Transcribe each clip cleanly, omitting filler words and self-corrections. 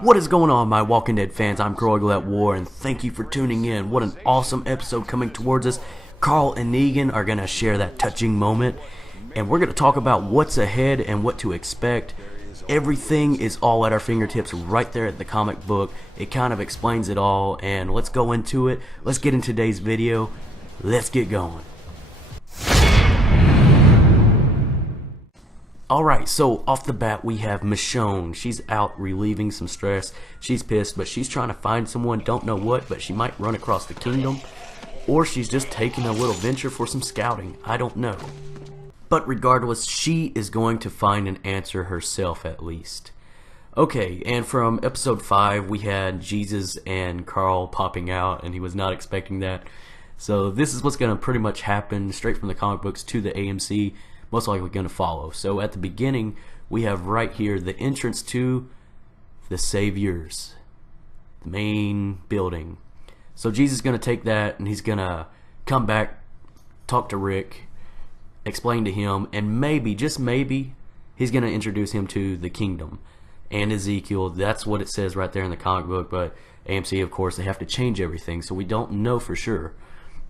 What is going on, my Walking Dead fans? I'm croweagleatwar, and thank you for tuning in. What an awesome episode coming towards us. Carl and Negan are going to share that touching moment, and we're going to talk about what's ahead and what to expect. Everything is all at our fingertips right there at the comic book. It kind of explains it all, and let's go into it. Let's get into today's video. Let's get going. Alright, so off the bat we have Michonne. She's out relieving some stress. She's pissed, but she's trying to find someone, don't know what, but she might run across the kingdom. Or she's just taking a little venture for some scouting. I don't know. But regardless, she is going to find an answer herself at least. Okay, and from episode 5 we had Jesus and Carl popping out, and he was not expecting that. So this is what's going to pretty much happen straight from the comic books to the AMC. Most likely going to follow. So at the beginning we have right here the entrance to the Saviors, the main building. So Jesus is going to take that and he's going to come back, talk to Rick, explain to him, and maybe, just maybe, he's going to introduce him to the kingdom and Ezekiel. That's what it says right there in the comic book, but AMC, of course, they have to change everything, so we don't know for sure.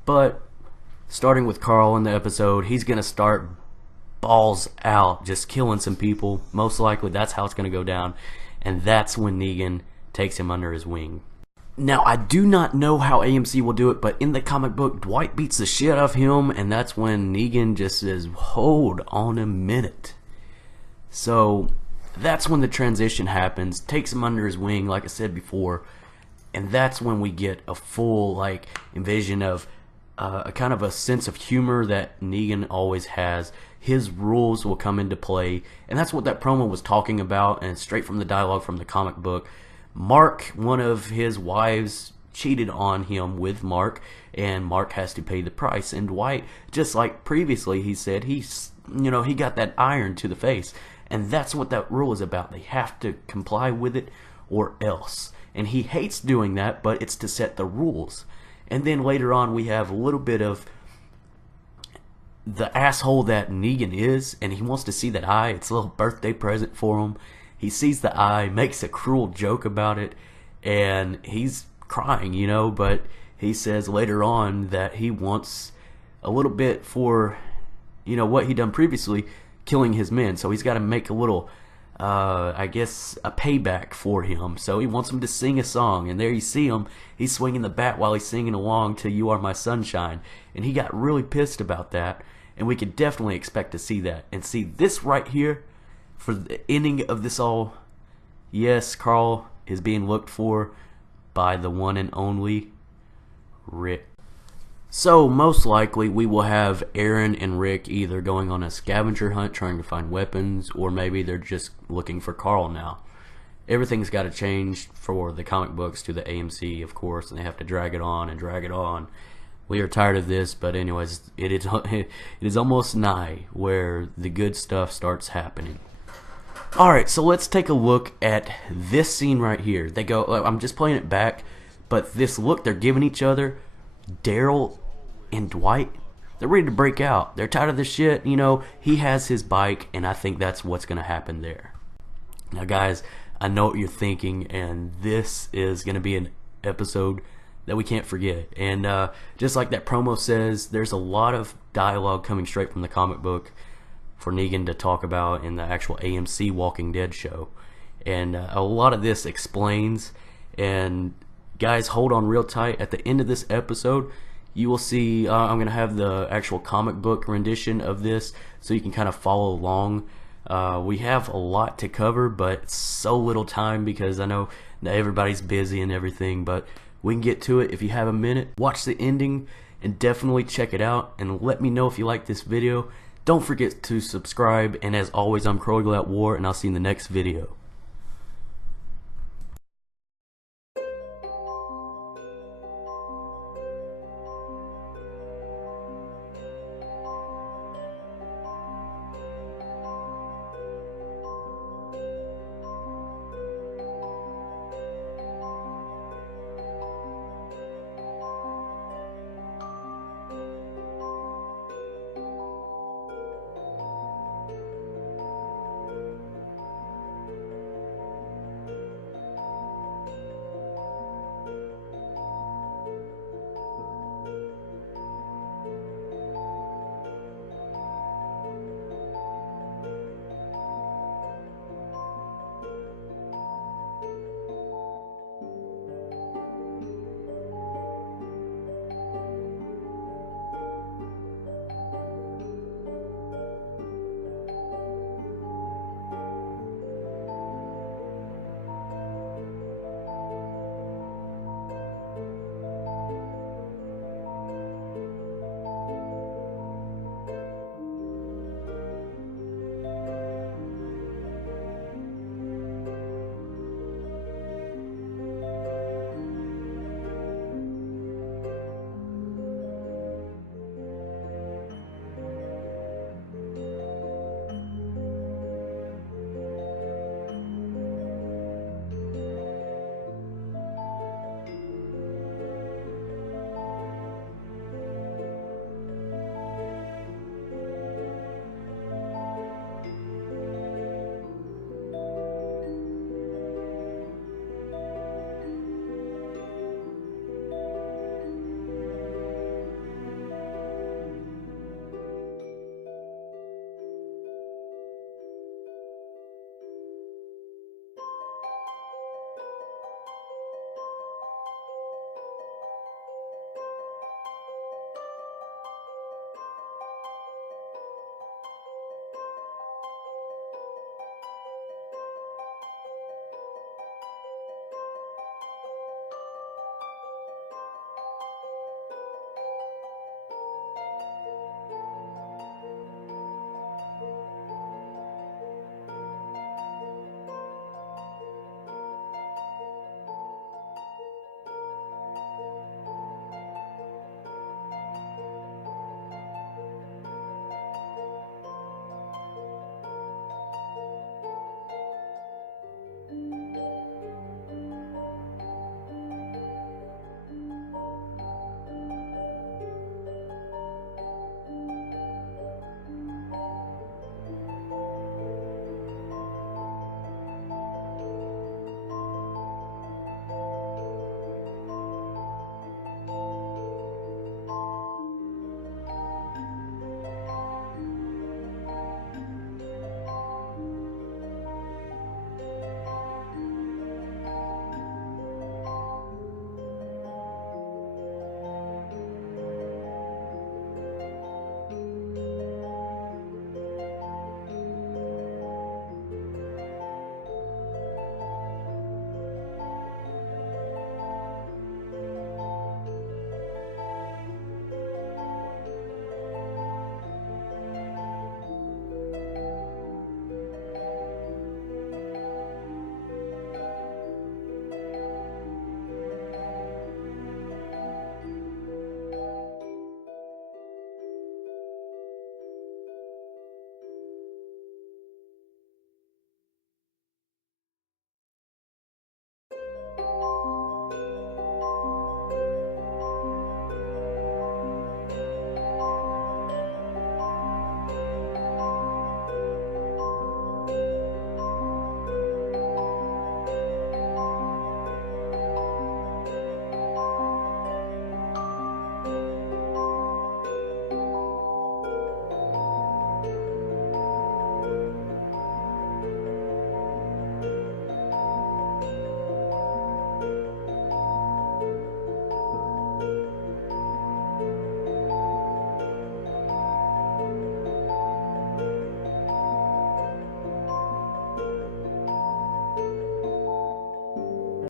But starting with Carl in the episode, he's going to start balls out, just killing some people. Most likely that's how it's going to go down, and that's when Negan takes him under his wing. Now, I do not know how AMC will do it, but in the comic book, Dwight beats the shit out of him, and that's when Negan just says, hold on a minute. So that's when the transition happens, takes him under his wing, like I said before, and that's when we get a full invasion of a kind of a sense of humor that Negan always has. His rules will come into play, and that's what that promo was talking about, and straight from the dialogue from the comic book. Mark, one of his wives, cheated on him with Mark, and Mark has to pay the price. And Dwight, just like previously he said, he got that iron to the face, and that's what that rule is about. They have to comply with it or else. And he hates doing that, but it's to set the rules. And then later on we have a little bit of the asshole that Negan is, and he wants to see that eye. It's a little birthday present for him. He sees the eye, makes a cruel joke about it, and he's crying, but he says later on that he wants a little bit for, what he done previously, killing his men. So he's got to make a little, I guess, a payback for him. So he wants him to sing a song, and there you see him. He's swinging the bat while he's singing along to You Are My Sunshine, and he got really pissed about that. And we could definitely expect to see that. And see this right here for the ending of this all. Yes, Carl is being looked for by the one and only Rick. So most likely we will have Aaron and Rick either going on a scavenger hunt trying to find weapons, or maybe they're just looking for Carl now. Everything's got to change for the comic books to the AMC, of course, and they have to drag it on and drag it on. We are tired of this, but anyways, it is almost nigh where the good stuff starts happening. Alright, so let's take a look at this scene right here. They go, I'm just playing it back, but this look they're giving each other, Daryl and Dwight, they're ready to break out. They're tired of this shit, he has his bike, and I think that's what's going to happen there. Now guys, I know what you're thinking, and this is going to be an episode that we can't forget. And just like that promo says, there's a lot of dialogue coming straight from the comic book for Negan to talk about in the actual AMC Walking Dead show. And a lot of this explains, and guys, hold on real tight. At the end of this episode, you will see, I'm going to have the actual comic book rendition of this so you can kind of follow along. We have a lot to cover, but so little time because I know that everybody's busy and everything, but we can get to it. If you have a minute, watch the ending and definitely check it out, and let me know if you like this video. Don't forget to subscribe, and as always, I'm croweagleatwar, and I'll see you in the next video.